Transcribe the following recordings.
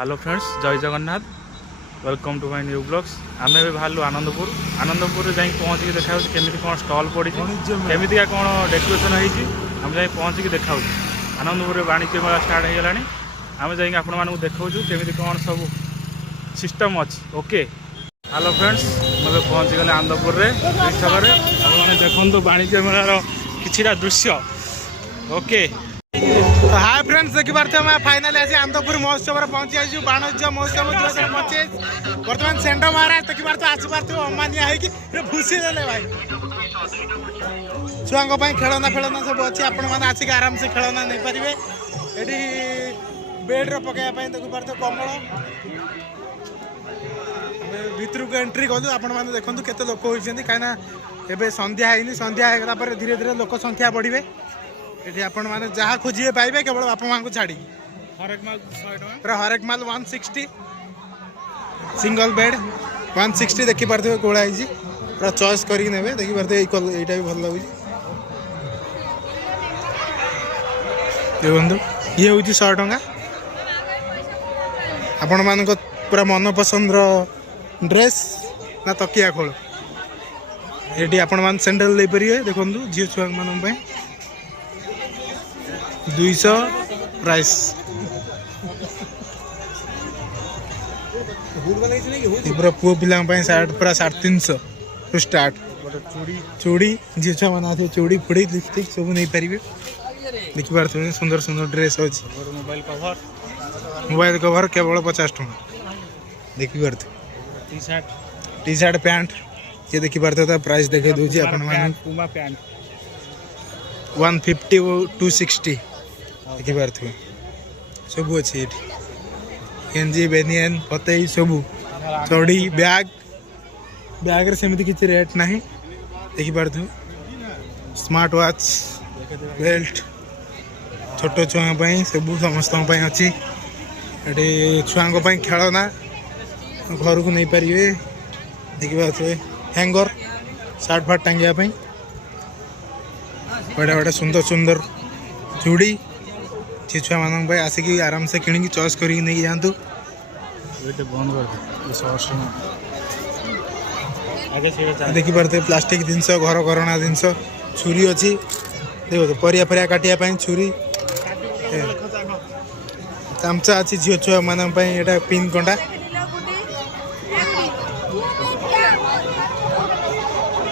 Hello friends, जय Jagannath. Welcome to my new blogs. आम ए बाहर आनंदपुर जाई पहुँचिक देखा केमी कौन स्टल पड़ी केमिका कौन डेकोरेशन होती आम जा पहुँचिक देखा आनंदपुर वाणिज्य मेला स्टार्ट हो गलानी। आम जा आपण मानक देखा केमी कौन सब सिस्टम अच्छी। ओके, हेलो फ्रेंड्स, मैं पहुँची गले आनंदपुर छक देखो वाणिज्य मेलार कि दृश्य। ओके, तो हाय फ्रेंड्स, देखी पार्थे मैं फाइनली आसी आनंदपुर महोत्सव पहुंची आई वाणिज्य महोत्सव जो पहुंचे बर्तमान सेंड महाराज देखी पार्थ आसी पार्थ अमानिया है भूसी देले भाई छुआ खेलना फेलना सब अच्छी आपण मैंने आसिक आराम से खेलना नहीं पारे। ये बेड पकड़ा देखी पार्थ कमल भितर को एंट्री करूँ आपण मैंने देखो केते लोक होती कहीं संध्या है संध्या होगा धीरे धीरे लोक संख्या बढ़े। ये आपण मैंने जहाँ खोजिए पाइबे केवल बापा माँ को छाड़ी पूरा हरेक माल 160 सिंगल बेड 160 देखी पारे कोड़ा है पूरा चॉइस करके नेबे देखी पारे यहाँ भी भल लगे। देखो ये हूँ 100 टंका आपण मान पूरा मन पसंद ड्रेस ना तकिया खोल ये आपण मान सैंडल ले पारे। देखो झील छुआ मान 200 प्राइस पूरा पुओ पिला सार्ट पूरा 350 टू स्टार्ट। चूड़ी झील छुआ मान चूड़ी फुड़ी लिपस्टिक सब नहीं पारे देखी पारे सुंदर सुंदर ड्रेस अच्छी। मोबाइल कवर केवल 50 टंका देखी पारे। टी शर्ट पैंट ये देखी पारे प्राइस देखे दूसरी आपण मैंने 150 260 देखी पारे सब अच्छे गेंजी बेनियन पतई सब चढ़ी बैग सेमती किसी रेट ना देखी पारे। स्मार्ट वॉच बेल्ट छोट छुआ सब समस्त अच्छी। ये छुआ खेलना घर को नहीं पारे देखी पारे। हैंगर सार्ट फाट टांगिया बड़ा बड़ा सुंदर सुंदर चूड़ी सी छुआ मान आसिक आराम से किणी चॉइस कर नहीं जातु। देखी पारे प्लास्टिक जिनस घर करना जिनस छुरी अच्छी देखो परिया फरिया काटिया छुरी चामचा अच्छी झील छुआ मान पिन कंटा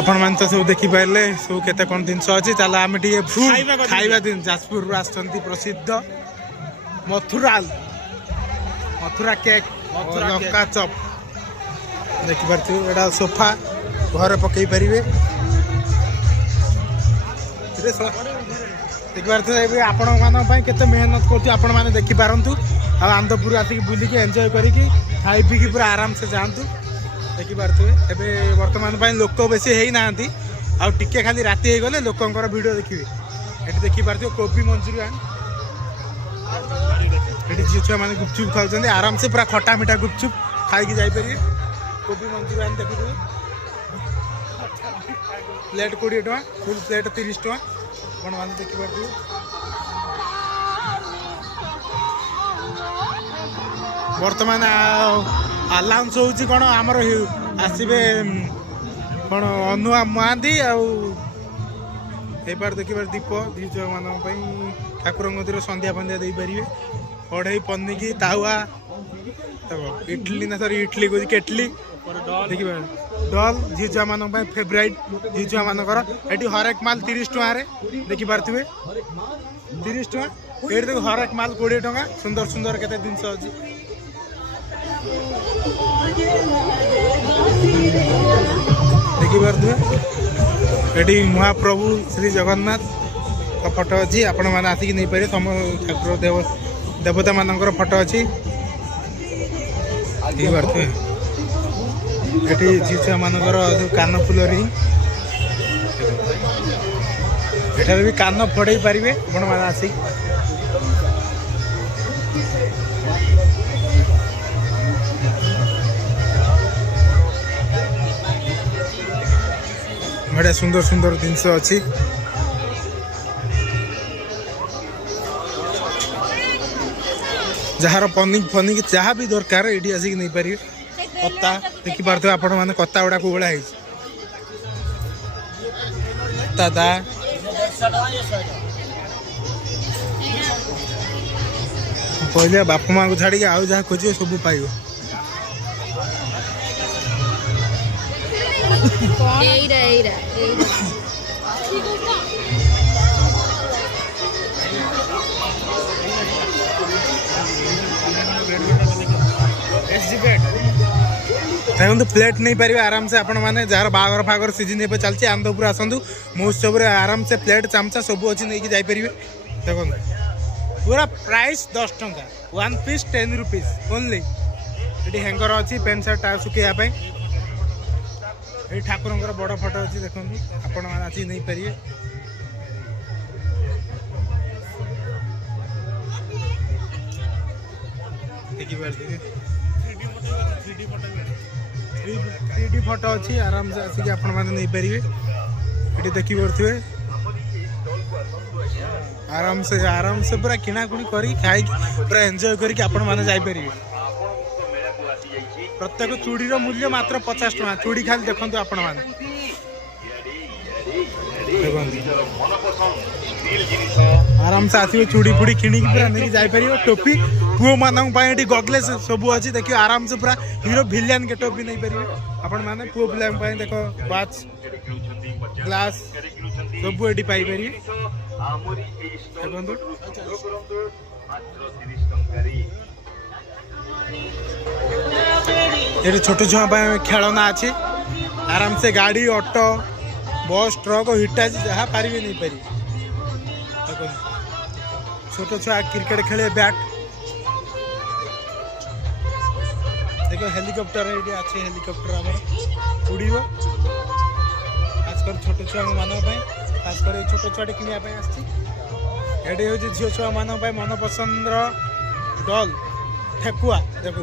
आपण मान तो सब देखी पारे सब केते कौन जिनस अच्छी। चल आम खाइबा दिन जाजपुर आसचंती प्रसिद्ध मथुरा केक लंका चप देखी पारे। एटा सोफा घर पकई पारे देखी पारे। आपण मान केते मेहनत कर मैंने देखी पारंतु आनंदपुर आसिक बुलिकी एंजॉय करिकी खाई पी पूरा आराम से जातु देखी पारे। एबे वर्तमान लोक बेसी है ना टिके खाली राति हो गले लोकंकर वीडियो देखिए। ये देखी पारे कोबी मंचूरियन ये झील छुआ मैंने गुपचुप खाऊँ आराम से पूरा खटा मीठा गुपचुप खाई जापर। कोबी मंचूरियन देखिए प्लेट 20 टका फुल प्लेट 30 टका आपण मैंने देखी पारे। वर्तमान अनाउंस होची कौन आमर आसबे कौन अनुआ महांती आपार देखी पारे दीप झील मान ठाकुर मंदिर संध्या फंध्या दे पारे। कढ़ई पनिकी तावा इडली ना सर इडली को केटली देखी पारे। डल झील छुआ मान फेवराइट झील छुआ मानकर ये हरेक माल 30 टकर देखी पारे 30 टका। ये देखो हरेक माल 20 टका सुंदर सुंदर केते जिनस अच्छी। देखी पारे ये महाप्रभु श्री जगन्नाथ का फोटो अच्छी आपण मैंने आसिक नहीं पारे। सम ठाकुर देवता मानकर फोटो अच्छी देखी पारे। ये झील छुआ मानकर कान फुल रिंग एठार भी कान फड़े पारे आपण मैंने आसिक। बड़ा सुंदर सुंदर जिनस अच्छी। जार पनिक फनिक जहाँ भी दरकार ये आसिक नहीं पारे कत्ता देखिपे आपण मैंने कत्ता गुड़ा कौ भाई दा कहले बापा माँ को छाड़ी आउ जहाँ खोजे सब पाइब देखो प्लेट नहीं पारे आराम से आपण मैंने जार बागर फागर सीजन पे चलती आनंदपुर आसतु महोत्सव में आराम से प्लेट चमचा सब अच्छी नहीं जापर देखो पूरा प्राइस 10 टंका 1 पीस 10 रुपीज ओनली ये हैंगर अच्छी पेंट सार्ट सुखापी ये ठाकुर बड़ फोटो अच्छी देखो आपण मैंने अच्छी नहीं पारे देखिए 3D फोटो अच्छी आराम से आसिक आपण मैंने नहीं पारे ये देखी पारे आराम से पूरा किणाकुणी करी खाई पूरा एंजॉय करके आपण मैंने जापर प्रत्येक चूड़ीर मूल्य मात्र 50 टका चूड़ी खाली देखते आपण मैंने आराम से आसवे चूड़ी फुड़ी किणी पूरा नहीं जापर टोपी पुओ मान गगलेस सब अच्छी देखिए आराम से पूरा हीरो भिलियन के टोपी नहीं पारे आपण मैंने पुओ पिला देख वाच ग्लास सब ये पाइपर ये छोट छुआ खेलना अच्छे आराम से गाड़ी ऑटो बस ट्रक हिटाची जहाँ पारे नहीं पारे छोट छुआ क्रिकेट खेले बैट देखो हेलिकॉप्टर ये अच्छे हेलिकॉप्टर आम उड़ खासकर छोट छुआ मान खासकर छोट छुआ किनापी आसटी हूँ झील छुआ मान मन पसंद डल ठेकुआ देखो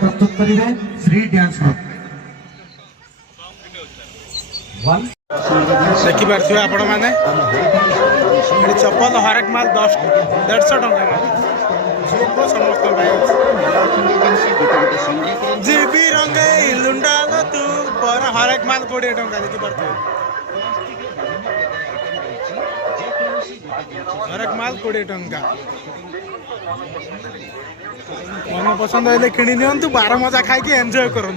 प्रस्तुत करेंगे श्री डांस ग्रुप देखी पार्थे आपण मैंने चप्पल हरेक माल 150 टका झील समस्त जीबी रंगे लुंडा तू पर हरेक माल 20 टका देखी पार्थे हरेक माल 20 टका मन पसंद है किणी नि 12 मजा खाई एंजॉय करूँ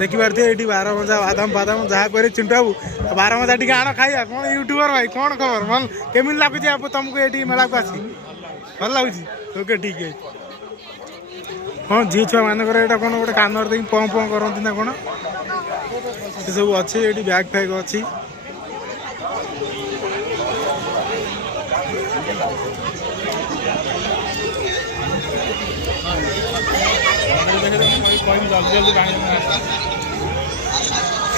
देखी पारे ये 12 मजा बादाम बादाम जहाँ करे चिंटू बाबू 12 मजा टी आण खाई कौन यूट्यूबर भाई कौन खबर भल केमी लगुच तुमको ये मेला को आसी भल लगुच ओके ठीक है हाँ झी छुआ मानक कौन गोटे कानर देख पं पं करती ना कौन से सब अच्छे ये बैग फैग अच्छी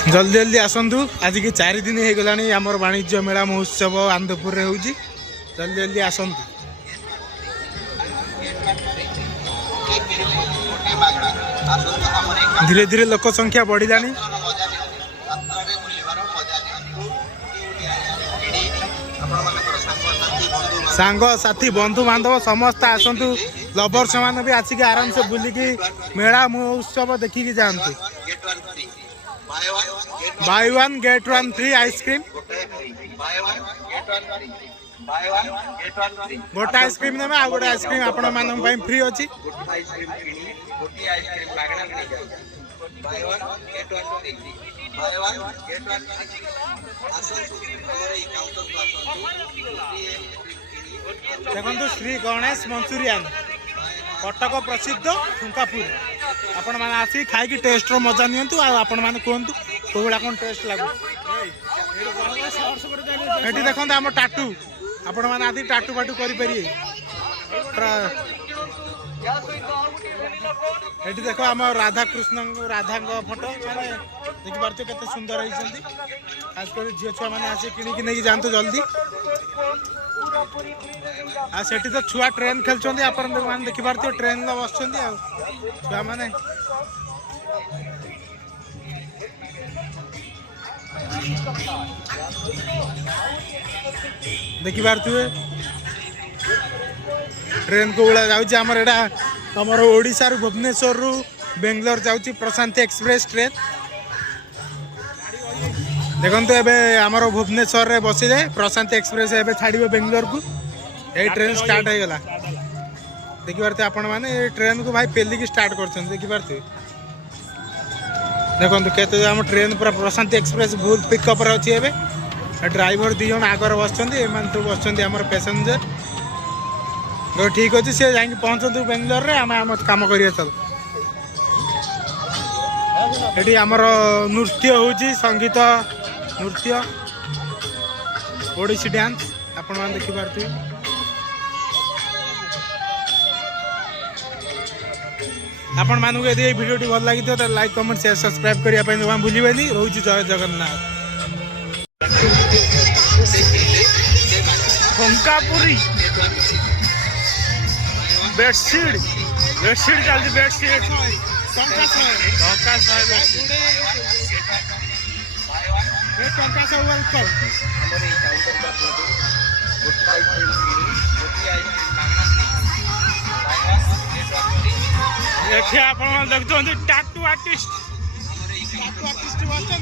जल्दी जल्दी आसतु आज की 4 दिन हो गला आमर वाणिज्य मेला महोत्सव आनंदपुर रे होउची जल्दी जल्दी आसतु धीरे धीरे लोक संख्या बढ़िलानी सांग साथी बंधु बांधव समस्त आसतु लवर्स मैंने भी आसिक आराम से बुलिकी मेला महोत्सव देखिकी जातु बाय 1 गेट 1 फ्री आइसक्रीम गोटे आइसक्रीम ने आ गोटे आइसक्रीम आपण मान फ्री अच्छी देखो श्री गणेश मंचूरियन कटक प्रसिद्ध ठुंकापुर आपण मैंने आसी खाई टेस्ट रो मजा नियंतु आपण मैंने कहतु कौ भाया कौन टेस्ट लगू ये देखो आम टाटू आपण मैंने आदि टाटू फाटू करें ଏଠି ଦେଖ ଆମ ରାଧାକୃଷ୍ଣ ରାଧାଙ୍କ ଫଟୋ ମାନେ ଦେଖିପାରୁଥିବ କେତେ ସୁନ୍ଦର ହେଇଛନ୍ତି। ଖାସ କରି ଝିଅ ଛୁଆ ମାନେ ଆସି କିଣିକି ନେଇକି ଯାଆନ୍ତୁ ଜଲ୍ଦି। ଆଉ ସେଠି ତ ଛୁଆ ଟ୍ରେନ ଖେଳୁଛନ୍ତି ଆପଣ ମାନେ ଦେଖିପାରୁଥିବେ ଟ୍ରେନରେ ବସୁଛନ୍ତି ଆଉ ଛୁଆମାନେ। ଦେଖିପାରୁଥିବେ ट्रेन को उड़ा जाऊँ आमर एटा आमर ओडिशा भुवनेश्वर रु बेंगलोर जाऊँगी प्रशांति एक्सप्रेस ट्रेन। देखो एबे आमर भुवनेश्वर रे बसी जाए प्रशांति एक्सप्रेस एबे छाड़िबे बेंगलोर को। यही ट्रेन स्टार्ट हो गला देखिपारे आपण मैंने ट्रेन को भाई पेलिकी स्टार्ट कर देखिपारे। देखो केते आम ट्रेन पूरा प्रशांति एक्सप्रेस बहुत पिकअप अच्छी एबे ड्राइवर दी जन आगर बसुँच सब बसुँच आम पैसेंजर ठीक अच्छे सी जा पहुँचतु बेंगलोर रे आम आम कम करिए चल। ये आमर नृत्य होची संगीत नृत्य ओडिसी डांस आपण मैंने देखिपारे। आपण मानू यदि ये वीडियो भल लगी तो लाइक कमेंट शेयर सब्सक्राइब करने भूलिए रोची जय जगन्नाथ। पंकापुरी बेडशीट बेडशीट चलती बेडशीट एठी आपण देखुଛନ୍ତି टाटू आर्टिस्ट बसते